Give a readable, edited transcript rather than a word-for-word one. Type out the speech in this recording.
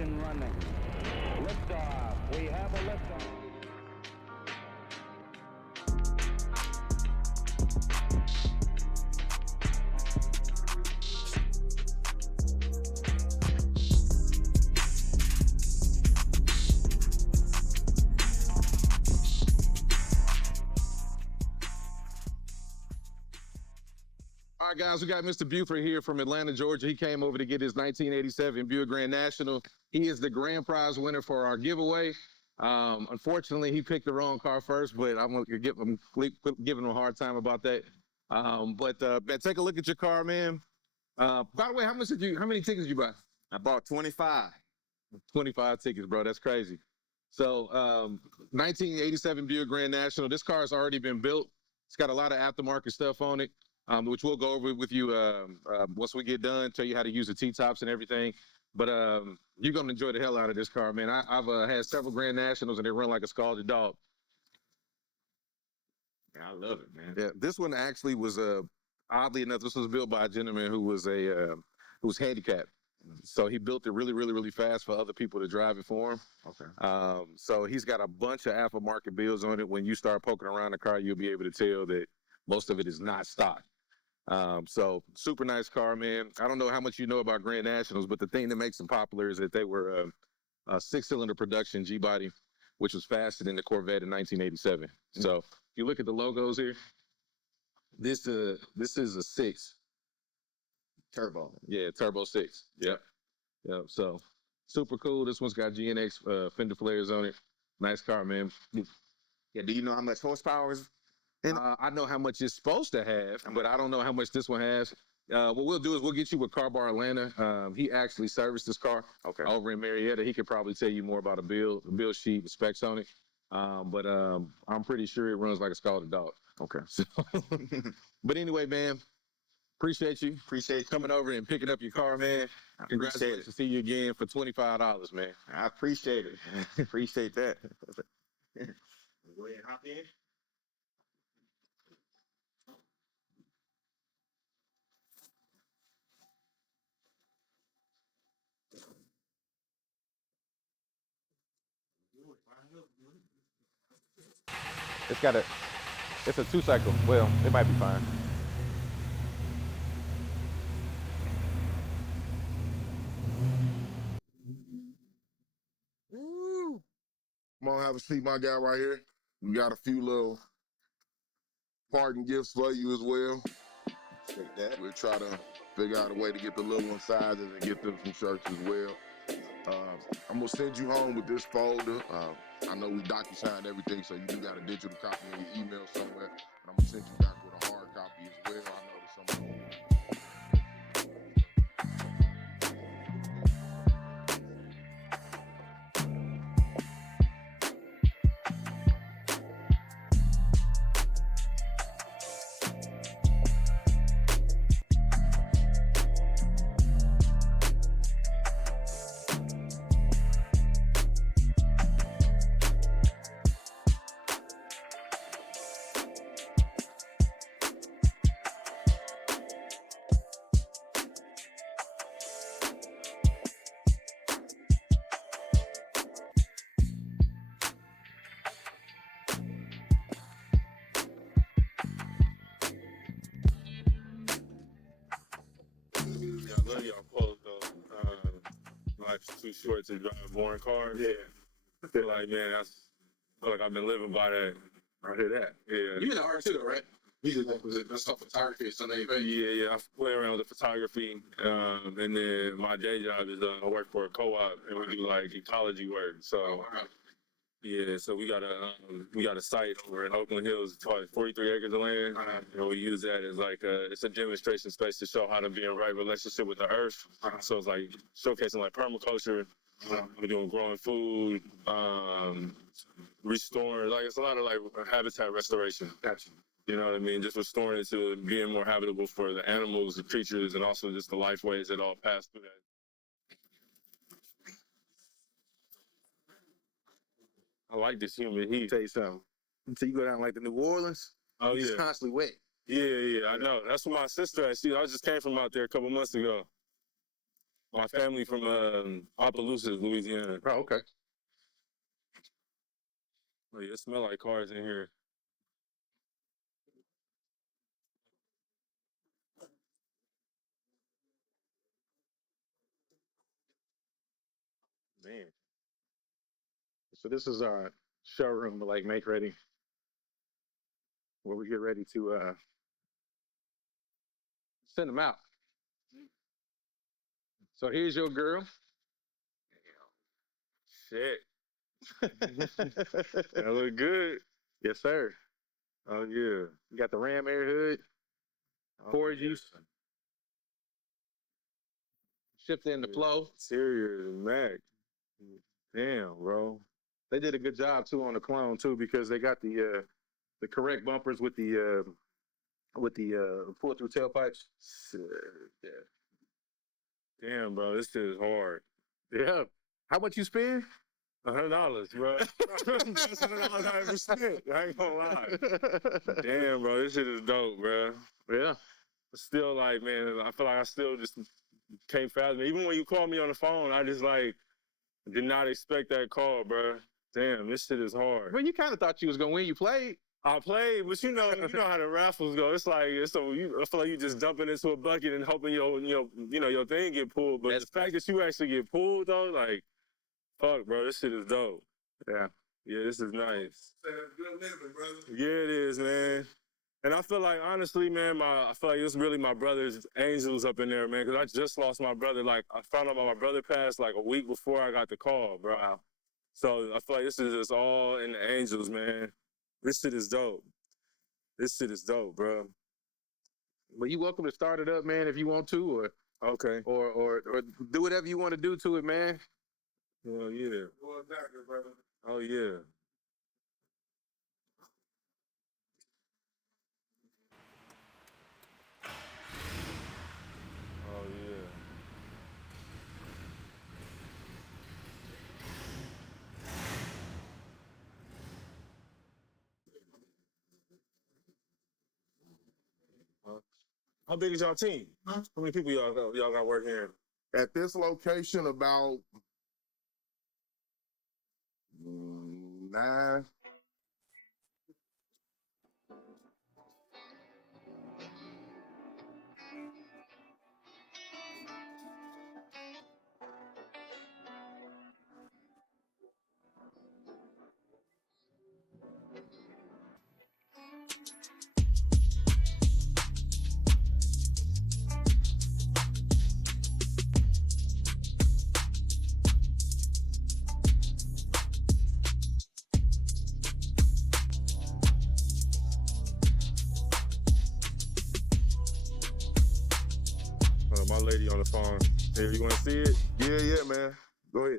Ignition running. Liftoff. We have a liftoff. All right, guys, we got Mr. Buford here from Atlanta, Georgia. He came over to get his 1987 Buick Grand National. He is the grand prize winner for our giveaway. Unfortunately, he picked the wrong car first, but I'm going to giving him a hard time about that. Man, take a look at your car, man. By the way, how many tickets did you buy? I bought 25. 25 tickets, bro. That's crazy. So, 1987 Buick Grand National. This car has already been built. It's got a lot of aftermarket stuff on it. Which we'll go over with you once we get done, tell you how to use the T-tops and everything. But you're going to enjoy the hell out of this car, man. I've had several Grand Nationals, and they run like a scalded dog. Yeah, I love it, man. Yeah, this one actually was, oddly enough, this was built by a gentleman who was who was handicapped. So he built it really, really, really fast for other people to drive it for him. Okay. So he's got a bunch of aftermarket builds on it. When you start poking around the car, you'll be able to tell that most of it is not stock. So super nice car, man. I don't know how much you know about Grand Nationals, but the thing that makes them popular is that they were a 6-cylinder production G-body, which was faster than the Corvette in 1987. So if you look at the logos here, this is a 6 Turbo. Yeah, turbo 6. Yep. So super cool. This one's got GNX fender flares on it. Nice car, man. Yeah. Do you know how much horsepower is? I know how much it's supposed to have, but I don't know how much this one has. What we'll do is we'll get you with Car Bar Atlanta. He actually serviced this car over in Marietta. He could probably tell you more about a build sheet, the specs on it. But I'm pretty sure it runs like a scalded dog. Okay. So, but anyway, man, appreciate you. Appreciate you coming over and picking up your car, man. Congratulations to see you again for $25, man. I appreciate it. Appreciate that. Go ahead and hop in. It's a 2-cycle. Well, it might be fine. Woo. Come on, have a seat, my guy, right here. We got a few little parting gifts for you as well. Take that. We'll try to figure out a way to get the little one sizes and get them some shirts as well. I'm gonna send you home with this folder. I know we docu-signed everything, so you do got a digital copy in your email somewhere. And I'm gonna send you back with a hard copy as well. I know that some of them. Yeah, I love y'all post though. Life's too short to drive boring cars. Yeah. I feel like, man, I feel like I've been living by that. I hear that. Yeah. You in the art too, though, right? You just was it that's all photography or something? Yeah. I play around with the photography. And then my day job is I work for a co-op and we do like ecology work. So yeah, so we got a site over in Oakland Hills, 43 acres of land, and we use that as like it's a demonstration space to show how to be in right relationship with the earth. So it's like showcasing like permaculture. We're doing growing food, restoring, like it's a lot of like habitat restoration. Gotcha. You know what I mean? Just restoring it to being more habitable for the animals, the creatures, and also just the life ways that all pass through that. I like this humid heat. Tell you something. Until you go down like the New Orleans, Oh it's yeah, constantly wet. yeah, I know. That's what my sister. I just came from out there a couple months ago. My family from Opelousas, Louisiana. Oh, okay. Oh, yeah, it smell like cars in here. Man. So this is our showroom, like make ready, where we get ready to send them out. So here's your girl. Shit. That look good. Yes, sir. Oh, yeah. You got the Ram air hood, Oh, 4Gs, shipped in the flow. Interior and Mac. Damn, bro. They did a good job too on the clone too, because they got the correct bumpers with the pull through tailpipes. Shit. Yeah. Damn, bro. This shit is hard. Yeah. How much you spend? $100, bro. That's $100 I ever spent. I ain't gonna lie. Damn, bro. This shit is dope, bro. Yeah. Still, like, man, I feel like I still just can't fathom it. Even when you call me on the phone, I just, like, did not expect that call, bro. Damn, this shit is hard. Well, you kind of thought you was gonna win. You played. I played, but you know how the raffles go. It's like I feel like you just dumping into a bucket and hoping your thing get pulled. But the fact that you actually get pulled though, like, fuck, bro, this shit is dope. Yeah. Yeah, this is nice. Good living, brother. Yeah, it is, man. And I feel like, honestly, man, I feel like it's really my brother's angels up in there, man, because I just lost my brother. Like, I found out about my brother passed like a week before I got the call, bro. So I feel like this is just all in the angels, man. This shit is dope. This shit is dope, bro. Well, you welcome to start it up, man, if you want to, Okay. or do whatever you want to do to it, man. Well, yeah. Well, doctor, brother. Oh, yeah. Oh, yeah. How big is y'all team? How many people y'all got working here? At this location, about 9. My lady on the phone. Hey, you want to see it? Yeah, man. Go ahead.